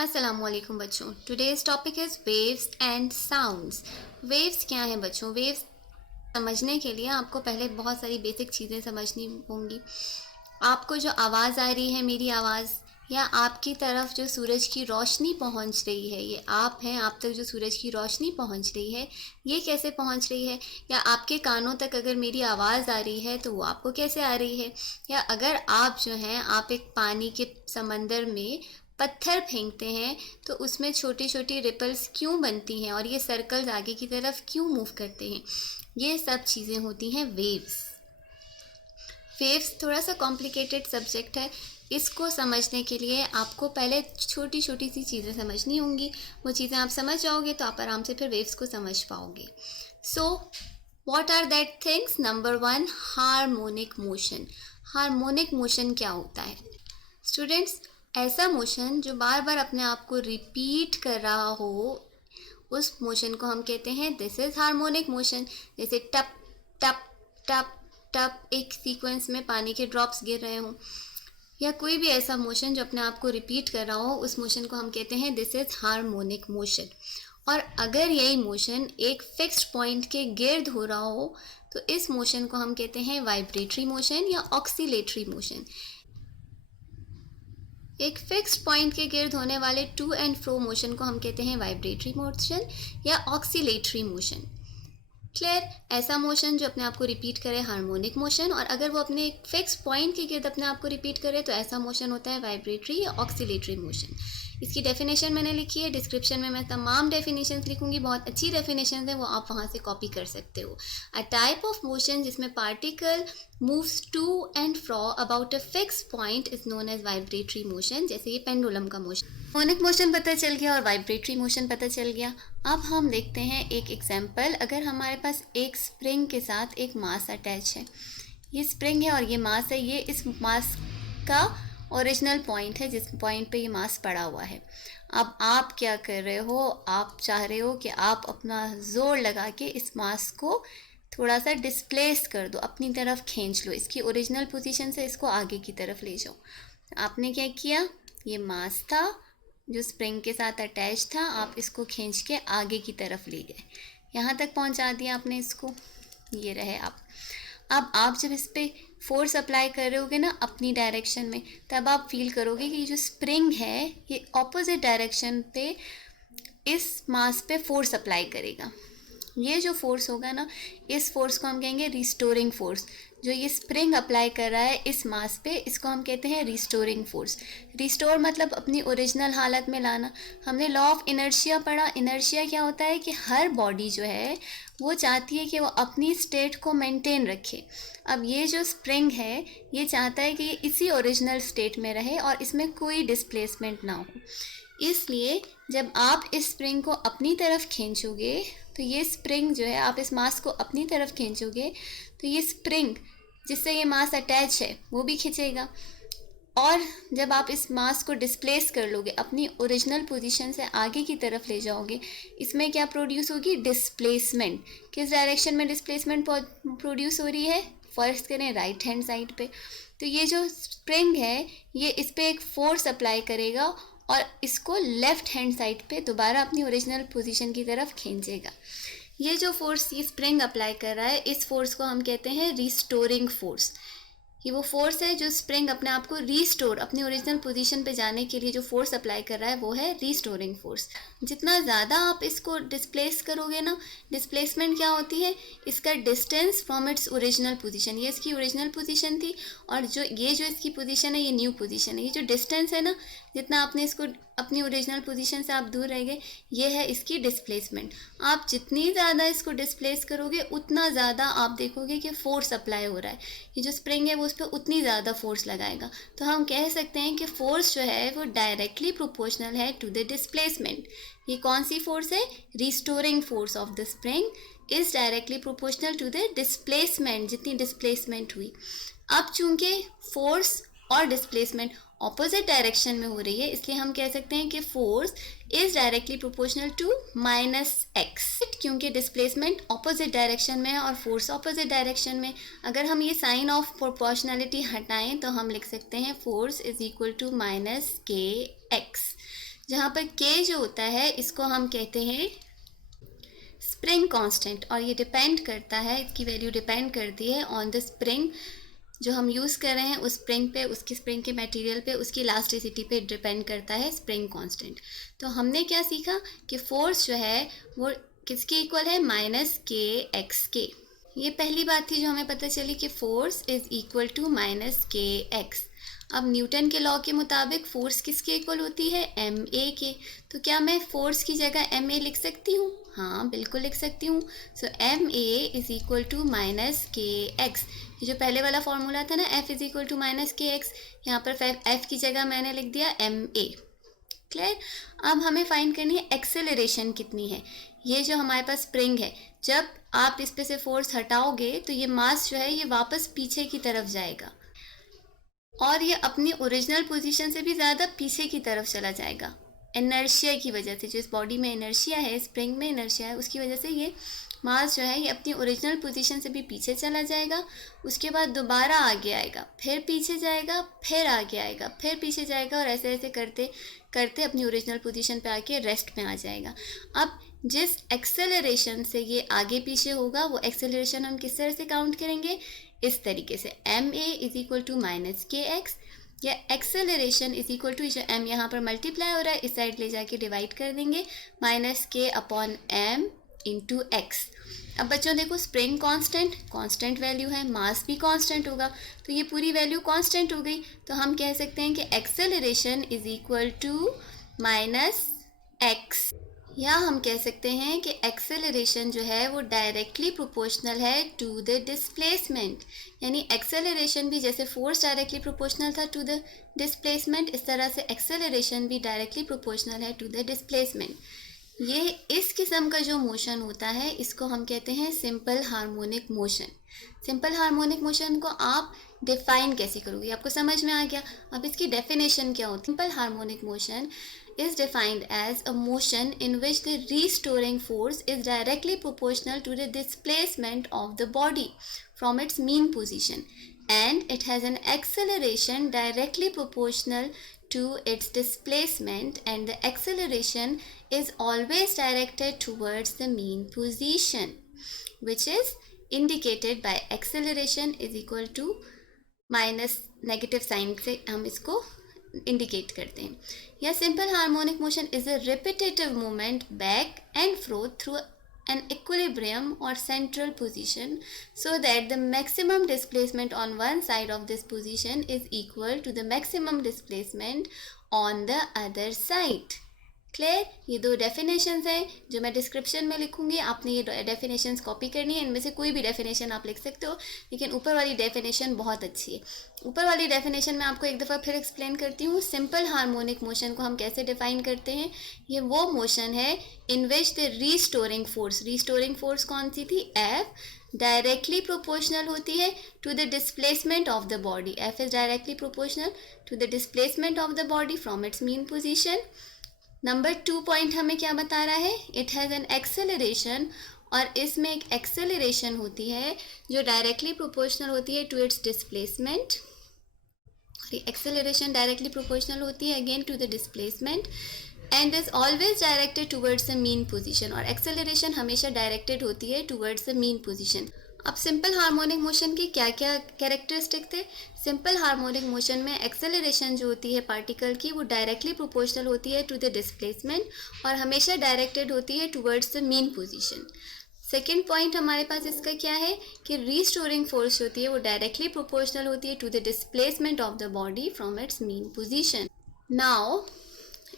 अस्सलामुअलैकुम बच्चों। Today's topic is waves and sounds. Waves क्या हैं बच्चों? वेव्स समझने के लिए आपको पहले बहुत सारी बेसिक चीज़ें समझनी होंगी। आपको जो आवाज़ आ रही है, मेरी आवाज़, या आपकी तरफ जो सूरज की रोशनी पहुंच रही है, ये आप हैं, आप तक जो सूरज की रोशनी पहुंच रही है, ये कैसे पहुंच रही है? या आपके कानों तक अगर मेरी आवाज़ आ रही है तो वो आपको कैसे आ रही है? या अगर आप जो हैं, आप एक पानी के समंदर में पत्थर फेंकते हैं तो उसमें छोटी छोटी रिपल्स क्यों बनती हैं और ये सर्कल्स आगे की तरफ क्यों मूव करते हैं? ये सब चीज़ें होती हैं वेव्स। वेव्स थोड़ा सा कॉम्प्लिकेटेड सब्जेक्ट है। इसको समझने के लिए आपको पहले छोटी छोटी सी चीज़ें समझनी होंगी। वो चीज़ें आप समझ जाओगे तो आप आराम से फिर वेव्स को समझ पाओगे। So what are that things? Number one, harmonic motion. Harmonic motion क्या होता है स्टूडेंट्स? ऐसा मोशन जो बार बार अपने आप को रिपीट कर रहा हो, उस मोशन को हम कहते हैं दिस इज हार्मोनिक मोशन। जैसे टप टप टप टप एक सीक्वेंस में पानी के ड्रॉप्स गिर रहे हों, या कोई भी ऐसा मोशन जो अपने आप को रिपीट कर रहा हो, उस मोशन को हम कहते हैं दिस इज हार्मोनिक मोशन। और अगर यही मोशन एक फिक्स्ड पॉइंट के गिर्द हो रहा हो तो इस मोशन को हम कहते हैं वाइब्रेटरी मोशन या ऑक्सीलेटरी मोशन। एक फिक्स्ड पॉइंट के गिर्द होने वाले टू एंड फ्रो मोशन को हम कहते हैं वाइब्रेटरी मोशन या ऑक्सीलेटरी मोशन। क्लियर? ऐसा मोशन जो अपने आप को रिपीट करे, हार्मोनिक मोशन, और अगर वो अपने एक फिक्स पॉइंट के गिर्द अपने आप को रिपीट करे तो ऐसा मोशन होता है वाइब्रेटरी या ऑक्सीलेटरी मोशन। इसकी डेफिनेशन मैंने लिखी है, डिस्क्रिप्शन में मैं तमाम डेफिनेशंस लिखूंगी, बहुत अच्छी डेफिनेशंस है, वो आप वहाँ से कॉपी कर सकते हो। अ टाइप ऑफ मोशन जिसमें particle moves to and fro about a fix point is known as vibratory motion. जैसे ये पेंडुलम का मोशन। हार्मोनिक मोशन पता चल गया और वाइब्रेटरी मोशन पता चल गया। अब हम देखते हैं एक एग्जाम्पल। अगर हमारे पास एक स्प्रिंग के साथ एक मास अटैच है, ये स्प्रिंग है और ये मास है, ये इस मास का ओरिजिनल पॉइंट है जिस पॉइंट पे ये मास पड़ा हुआ है। अब आप क्या कर रहे हो? आप चाह रहे हो कि आप अपना जोर लगा के इस मास को थोड़ा सा डिस्प्लेस कर दो, अपनी तरफ खींच लो, इसकी ओरिजिनल पोजीशन से इसको आगे की तरफ ले जाओ। आपने क्या किया? ये मास था जो स्प्रिंग के साथ अटैच था, आप इसको खींच के आगे की तरफ ले गए, यहाँ तक पहुँचा दिया आपने इसको। ये रहे आप। अब आप जब इस पर फोर्स अप्लाई कर रहे होगे ना अपनी डायरेक्शन में, तब आप फील करोगे कि जो स्प्रिंग है ये ऑपोजिट डायरेक्शन पे इस मास पे फोर्स अप्लाई करेगा। ये जो फोर्स होगा ना, इस फोर्स को हम कहेंगे रिस्टोरिंग फोर्स। जो ये स्प्रिंग अप्लाई कर रहा है इस मास पे, इसको हम कहते हैं रिस्टोरिंग फोर्स। रिस्टोर मतलब अपनी ओरिजिनल हालत में लाना। हमने लॉ ऑफ इनर्शिया पढ़ा। इनर्शिया क्या होता है कि हर बॉडी जो है वो चाहती है कि वो अपनी स्टेट को मेंटेन रखे। अब ये जो स्प्रिंग है ये चाहता है कि ये इसी ओरिजिनल स्टेट में रहे और इसमें कोई डिस्प्लेसमेंट ना हो। इसलिए जब आप इस स्प्रिंग को अपनी तरफ खींचोगे तो ये स्प्रिंग जो है, आप इस मास को अपनी तरफ खींचोगे तो ये स्प्रिंग जिससे ये मास अटैच है वो भी खींचेगा। और जब आप इस मास को डिस्प्लेस कर लोगे, अपनी ओरिजिनल पोजीशन से आगे की तरफ ले जाओगे, इसमें क्या प्रोड्यूस होगी? डिस्प्लेसमेंट। किस डायरेक्शन में डिस्प्लेसमेंट प्रोड्यूस हो रही है? फर्स्ट करें राइट हैंड साइड पे। तो ये जो स्प्रिंग है ये इस पर एक फोर्स अप्लाई करेगा और इसको लेफ्ट हैंड साइड पे दोबारा अपनी ओरिजिनल पोजीशन की तरफ खींचेगा। ये जो फोर्स ये स्प्रिंग अप्लाई कर रहा है, इस फोर्स को हम कहते हैं रिस्टोरिंग फोर्स। ये वो फोर्स है जो स्प्रिंग अपने आप को रीस्टोर, अपनी ओरिजिनल पोजीशन पे जाने के लिए जो फोर्स अप्लाई कर रहा है वो है रीस्टोरिंग फोर्स। जितना ज़्यादा आप इसको डिस्प्लेस करोगे ना, डिस्प्लेसमेंट क्या होती है? इसका distance from its original position. ये इसकी ओरिजिनल पोजीशन थी और जो इसकी पोजीशन है ये न्यू पोजीशन है। ये जो डिस्टेंस है ना, जितना आपने इसको अपनी ओरिजिनल पोजीशन से आप दूर रह गए, ये है इसकी डिस्प्लेसमेंट। आप जितनी ज़्यादा इसको डिस्प्लेस करोगे उतना ज़्यादा आप देखोगे कि फोर्स अप्लाई हो रहा है। ये जो स्प्रिंग है वो उस पर उतनी ज़्यादा फोर्स लगाएगा। तो हम कह सकते हैं कि फोर्स जो है वो डायरेक्टली प्रोपोर्शनल है टू द डिस्प्लेसमेंट। ये कौन सी फोर्स है? Restoring force of the spring is directly proportional to the displacement, जितनी डिस्प्लेसमेंट हुई। अब चूंकि फोर्स और डिस्प्लेसमेंट ऑपोजिट डायरेक्शन में हो रही है, इसलिए हम कह सकते हैं कि force is directly proportional to minus x. क्योंकि डिस्प्लेसमेंट ऑपोजिट डायरेक्शन में है और फोर्स ऑपोजिट डायरेक्शन में, अगर हम ये साइन ऑफ प्रोपोर्शनलिटी हटाएं तो हम लिख सकते हैं force is equal to minus के एक्स। जहाँ पर के जो होता है इसको हम कहते हैं स्प्रिंग कांस्टेंट, और ये डिपेंड करता है, इसकी वैल्यू डिपेंड करती है ऑन द स्प्रिंग जो हम यूज़ कर रहे हैं, उस स्प्रिंग पे, उसकी स्प्रिंग के मटेरियल पे, उसकी इलास्टिसिटी पे डिपेंड करता है स्प्रिंग कांस्टेंट। तो हमने क्या सीखा कि फोर्स जो है वो किसके इक्वल है, माइनस के एक्स के। ये पहली बात थी जो हमें पता चली कि force is equal to minus के एक्स। अब न्यूटन के लॉ के मुताबिक फोर्स किसके इक्वल होती है, एम ए के। तो क्या मैं फोर्स की जगह एम ए लिख सकती हूँ, हाँ बिल्कुल लिख सकती हूँ। So M A is equal to minus के एक्स। ये जो पहले वाला फॉर्मूला था ना, F is equal to minus के एक्स, यहाँ पर एफ की जगह मैंने लिख दिया एम ए। क्लियर। अब हमें फाइंड करनी है एक्सेलरेशन कितनी है। ये जो हमारे पास स्प्रिंग है, जब आप इस पे से फोर्स हटाओगे तो ये मास जो है ये वापस पीछे की तरफ जाएगा, और ये अपनी ओरिजिनल पोजीशन से भी ज़्यादा पीछे की तरफ चला जाएगा इनर्शिया की वजह से। जो इस बॉडी में इनर्शिया है, स्प्रिंग में इनर्शिया है, उसकी वजह से ये मास जो है ये अपनी ओरिजिनल पोजीशन से भी पीछे चला जाएगा, उसके बाद दोबारा आगे आएगा, फिर पीछे जाएगा, फिर आगे आएगा, फिर पीछे जाएगा, और ऐसे ऐसे करते करते अपनी ओरिजिनल पोजीशन पे आके रेस्ट में आ जाएगा। अब जिस एक्सेलरेशन से ये आगे पीछे होगा वो एक्सेलरेशन हम किस तरह से काउंट करेंगे, इस तरीके से, m A is equal to minus के एक्स, या एक्सेलरेशन इज इक्वल टू, जो एम यहाँ पर मल्टीप्लाई हो रहा है इस साइड ले जाके डिवाइड कर देंगे, माइनस के अपॉन एम इंटू एक्स। अब बच्चों देखो, स्प्रिंग कांस्टेंट, कांस्टेंट वैल्यू है, मास भी कांस्टेंट होगा, तो ये पूरी वैल्यू कांस्टेंट हो गई। तो हम कह सकते हैं कि acceleration is equal to minus x, या हम कह सकते हैं कि एक्सेलरेशन जो है वो डायरेक्टली प्रोपोर्शनल है टू द डिस्प्लेसमेंट। यानी एक्सेलरेशन भी जैसे फोर्स डायरेक्टली प्रोपोर्शनल था टू द डिस्प्लेसमेंट, इस तरह से एक्सेलरेशन भी डायरेक्टली प्रोपोर्शनल है टू द डिस्प्लेसमेंट। ये इस किस्म का जो मोशन होता है इसको हम कहते हैं simple harmonic motion. Simple harmonic motion को आप डिफाइन कैसे करोगे, आपको समझ में आ गया। अब इसकी डेफिनेशन क्या होती है, simple harmonic motion is defined as a motion in which the restoring force is directly proportional to the displacement of the body from its mean position, and it has an acceleration directly proportional to its displacement, and the acceleration is always directed towards the mean position, which is indicated by acceleration is equal to minus negative sign से हम इसको indicate करते हैं। या simple harmonic motion is a repetitive movement back and fro through an equilibrium or central position so that the maximum displacement on one side of this position is equal to the maximum displacement on the other side. Clear. ये दो definitions हैं जो मैं description में लिखूंगी, आपने ये definitions copy करनी है। इनमें से कोई भी डेफिनेशन आप लिख सकते हो, लेकिन ऊपर वाली डेफिनेशन बहुत अच्छी है। ऊपर वाली डेफिनेशन मैं आपको एक दफ़ा फिर एक्सप्लेन करती हूँ। सिंपल हार्मोनिक मोशन को हम कैसे डिफाइन करते हैं, ये वो मोशन है in which the restoring force कौन सी थी, एफ, डायरेक्टली प्रोपोर्शनल होती है to the displacement of the body. F is directly proportional to the displacement of the body from its mean position. Number 2 point हमें क्या बता रहा है, इट हैज़ एन एक्सेलरेशन, और इसमें एक एक्सेलरेशन होती है जो डायरेक्टली प्रोपोर्शनल होती है to its displacement. Acceleration directly proportional होती है again to the displacement and is always directed towards the mean position, और एक्सेलरेशन हमेशा डायरेक्टेड होती है टूवर्ड्स द मीन पोजीशन। अब सिंपल हार्मोनिक मोशन के क्या क्या कैरेक्टरिस्टिक थे। सिंपल हार्मोनिक मोशन में एक्सेलरेशन जो होती है पार्टिकल की वो डायरेक्टली प्रोपोर्शनल होती है टू द डिस्प्लेसमेंट और हमेशा डायरेक्टेड होती है towards the mean position. Second point हमारे पास इसका क्या है कि रीस्टोरिंग फोर्स होती है वो डायरेक्टली प्रोपोर्शनल होती है to the displacement of the body from its mean position. Now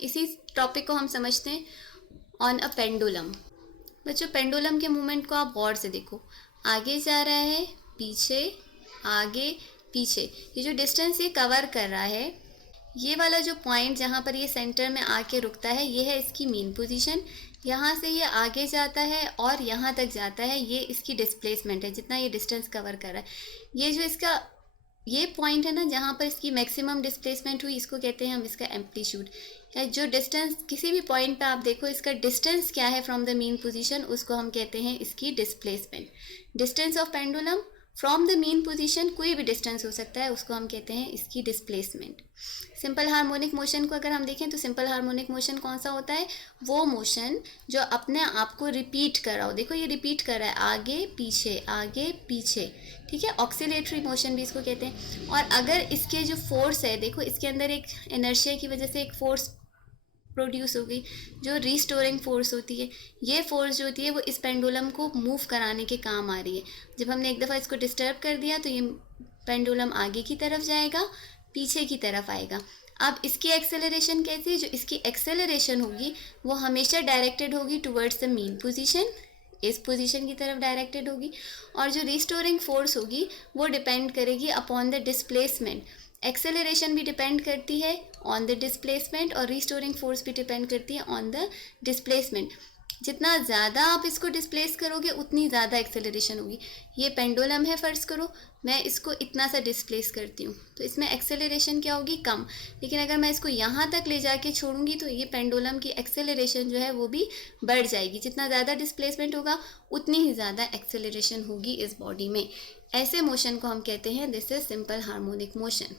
इसी टॉपिक को हम समझते हैं ऑन अ पेंडुलम। बच्चों पेंडुलम के मूवमेंट को आप गौर से देखो, आगे जा रहा है, पीछे, आगे, पीछे। ये जो डिस्टेंस ये कवर कर रहा है, ये वाला जो पॉइंट जहाँ पर ये सेंटर में आके रुकता है, ये है इसकी मीन पोजीशन। यहाँ से ये आगे जाता है और यहाँ तक जाता है, ये इसकी डिस्प्लेसमेंट है, जितना ये डिस्टेंस कवर कर रहा है। ये जो इसका ये पॉइंट है ना जहाँ पर इसकी मैक्सिमम डिस्प्लेसमेंट हुई, इसको कहते हैं हम इसका एम्पलीट्यूड। या जो डिस्टेंस किसी भी पॉइंट पे आप देखो इसका डिस्टेंस क्या है फ्रॉम द मीन पोजीशन, उसको हम कहते हैं इसकी displacement. Distance of pendulum from the mean position कोई भी डिस्टेंस हो सकता है, उसको हम कहते हैं इसकी डिस्प्लेसमेंट। सिंपल हार्मोनिक मोशन को अगर हम देखें तो सिंपल हार्मोनिक मोशन कौन सा होता है, वो मोशन जो अपने आप को रिपीट कर रहा हो। देखो ये रिपीट कर रहा है, आगे पीछे, ठीक है, ऑक्सीलेटरी मोशन भी इसको कहते हैं। और अगर इसके जो फोर्स है, देखो इसके अंदर एक इनर्शिया की वजह से एक फोर्स प्रोड्यूस हो गई जो रिस्टोरिंग फोर्स होती है। ये फोर्स जो होती है वो इस पेंडुलम को मूव कराने के काम आ रही है। जब हमने एक दफ़ा इसको डिस्टर्ब कर दिया तो ये पेंडुलम आगे की तरफ जाएगा, पीछे की तरफ आएगा। अब इसकी एक्सेलरेशन कैसी है, जो इसकी एक्सेलरेशन होगी वो हमेशा डायरेक्टेड होगी टुवर्ड्स द मीन पोजीशन, इस पोजीशन की तरफ डायरेक्टेड होगी। और जो रिस्टोरिंग फोर्स होगी वो डिपेंड करेगी अपॉन द डिस्प्लेसमेंट। एक्सेलरेशन भी डिपेंड करती है ऑन द डिस्प्लेसमेंट और रिस्टोरिंग फोर्स भी डिपेंड करती है ऑन द डिस्प्लेसमेंट। जितना ज़्यादा आप इसको डिस्प्लेस करोगे उतनी ज़्यादा एक्सेलरेशन होगी। ये पेंडुलम है, फ़र्ज़ करो मैं इसको इतना सा डिस्प्लेस करती हूँ तो इसमें एक्सेलरेशन क्या होगी, कम। लेकिन अगर मैं इसको यहाँ तक ले जाके छोड़ूंगी तो ये पेंडुलम की एक्सेलरेशन जो है वो भी बढ़ जाएगी। जितना ज़्यादा डिस्प्लेसमेंट होगा उतनी ही ज़्यादा एक्सेलरेशन होगी इस बॉडी में। ऐसे मोशन को हम कहते हैं this is simple harmonic motion.